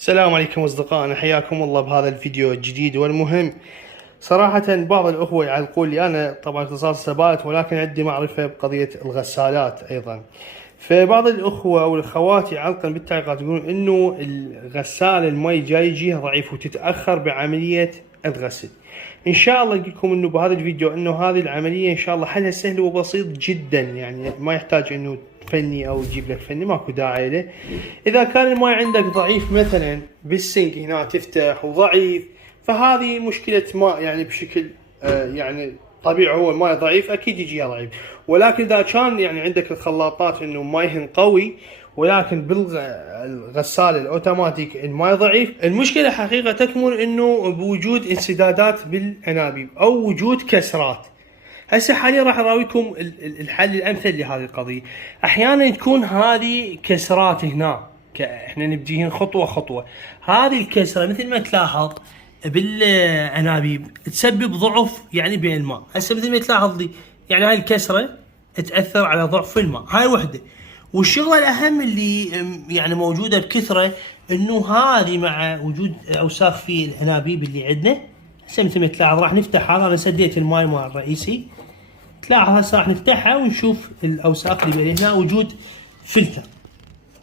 السلام عليكم أصدقائنا، حياكم الله بهذا الفيديو الجديد والمهم. صراحة بعض الأخوة يعلقون لي أنا طبعا اختصاص ثبات، ولكن عندي معرفة بقضية الغسالات أيضا. فبعض الأخوة أو الأخوات يعلقون بالتعليقات يقولون إنه الغسالة المي جاي يجيها ضعيف وتتأخر بعملية الغسل. إن شاء الله لكم إنه بهذا الفيديو إنه هذه العملية إن شاء الله حلها سهل وبسيط جدا، يعني ما يحتاج إنه فني او تجيب لك فني، ماكو داعي له. اذا كان الماء عندك ضعيف مثلا بالسنك هنا تفتح وضعيف، فهذه مشكله ماء يعني بشكل يعني طبيعي، هو الماء ضعيف اكيد يجيها ضعيف. ولكن اذا كان يعني عندك الخلاطات انه مايهن قوي، ولكن بالغساله الاوتوماتيك الماء ضعيف، المشكله حقيقه تكمن انه بوجود انسدادات بالانابيب او وجود كسرات. هسه حاليا راح اراويكم الحل الامثل لهذه القضيه. احيانا تكون هذه كسرات هنا، احنا نبديهن خطوه خطوه. هذه الكسره مثل ما تلاحظ بالانابيب تسبب ضعف يعني بالماء. هسه مثل ما تلاحظ لي يعني هاي الكسره تاثر على ضعف الماء، هاي وحده. والشغله الاهم اللي يعني موجوده بكثره انه هذه مع وجود اوساخ في الانابيب اللي عندنا. هسه مثل ما تلاحظ راح نفتح هذا، انا سديت الماي مال الرئيسي. تلاحظ هسه راح نفتحها ونشوف الاوساخ اللي بين هنا. وجود فلتر،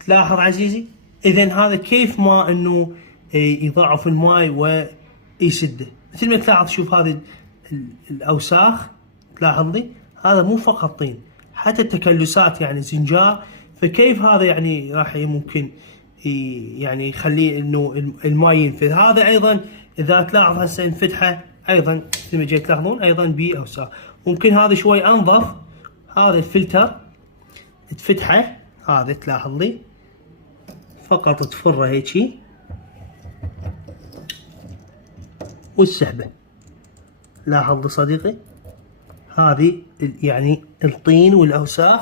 تلاحظ عزيزي. اذا هذا كيف ما انه يضاعف الماي ويسده. مثل ما تلاحظ شوف هذه الاوساخ، تلاحظ لي هذا مو فقط طين، حتى التكلسات يعني زنجار. فكيف هذا يعني راح ممكن يعني يخليه انه الماي ينفذ. هذا ايضا اذا تلاحظ هسه انفتحه ايضا مثل ما جيت تلاحظون ايضا باوساخ. ممكن هذا شوي انظف، هذا الفلتر تفتحه، هذا تلاحظ لي فقط تفره هيجي والسحبه. لاحظ لي صديقي هذه يعني الطين والاوساخ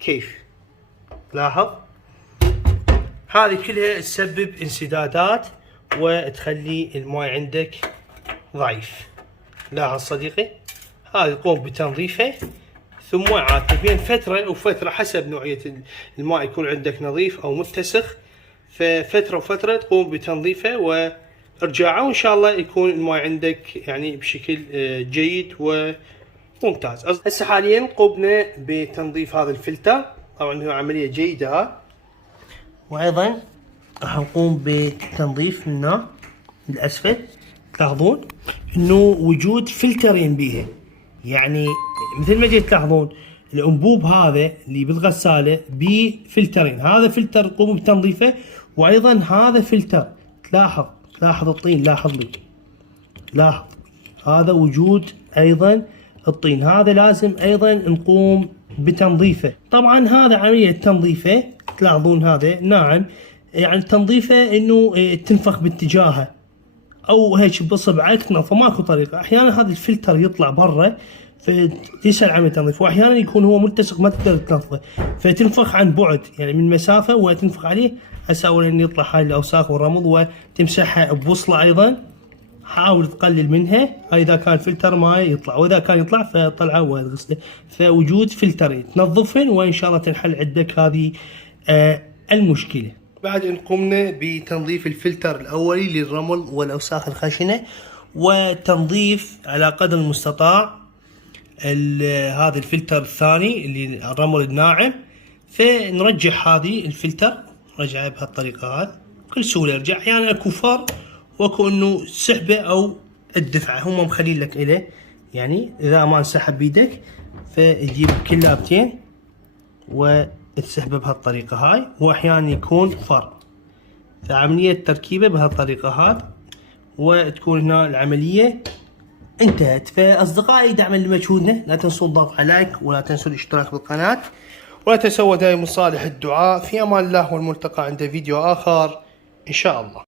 كيف لاحظ، هذه كلها تسبب انسدادات وتخلي الماء عندك ضعيف. لاحظ صديقي هذه تقوم بتنظيفه، ثم عاد بين فترة وفترة حسب نوعية الماء يكون عندك نظيف أو متسخ، ففترة وفترة تقوم بتنظيفه وارجاعه، وإن شاء الله يكون الماء عندك يعني بشكل جيد وممتاز. هسه حاليا قمنا بتنظيف هذا الفلتر، طبعا هو عملية جيدة. وأيضا راح نقوم بتنظيف من هنا الأسفل. تلاحظون انه وجود فلترين بيها، يعني مثل ما جيت تلاحظون الانبوب هذا اللي بالغساله بفلترين، هذا فلتر قوموا بتنظيفه، وايضا هذا فلتر. تلاحظ الطين، لاحظ لي لاحظ هذا وجود ايضا الطين، هذا لازم ايضا نقوم بتنظيفه. طبعا هذا عمليه تنظيفه، تلاحظون هذا ناعم، يعني تنظيفه انه تنفخ باتجاهه او هيك بصبعك تنظف، ماكو طريقه. احيانا هذا الفلتر يطلع برا فتسهل عمليه التنظيف، واحيانا يكون هو ملتصق ما تقدر تنظفه فتنفخ عن بعد يعني من مسافه وتنفخ عليه. هسه اولا يطلع هاي الاوساخ والرمل وتمسحها ببوصله. ايضا حاول تقلل منها، هاي اذا كان فلتر ما يطلع، واذا كان يطلع فطلعه وغسله. فوجود فلترين تنظفهن وان شاء الله تنحل عندك هذه المشكله. بعد ان قمنا بتنظيف الفلتر الاولي للرمل والاوساخ الخشنه، وتنظيف على قدر المستطاع هذا الفلتر الثاني اللي الرمل الناعم، فنرجع هذه الفلتر، نرجعها بهالطريقه هذه بكل سهوله يرجع. احيانا يعني اكو فر واكو انه سحبه او الدفعه، هم مخلين لك اليه، يعني اذا ما انسحب بيدك فتجيب كلابتين وتسحبه بهالطريقه هاي، واحيانا يكون فر. فعمليه تركيبه بهالطريقه هاي وتكون هنا العمليه انتهت. فاصدقائي دعما لمجهودنا، لا تنسوا الضغط على لايك، ولا تنسوا الاشتراك بالقناه، ولا تنسوا دائما صالح الدعاء. في امان الله، والملتقى عند فيديو اخر ان شاء الله.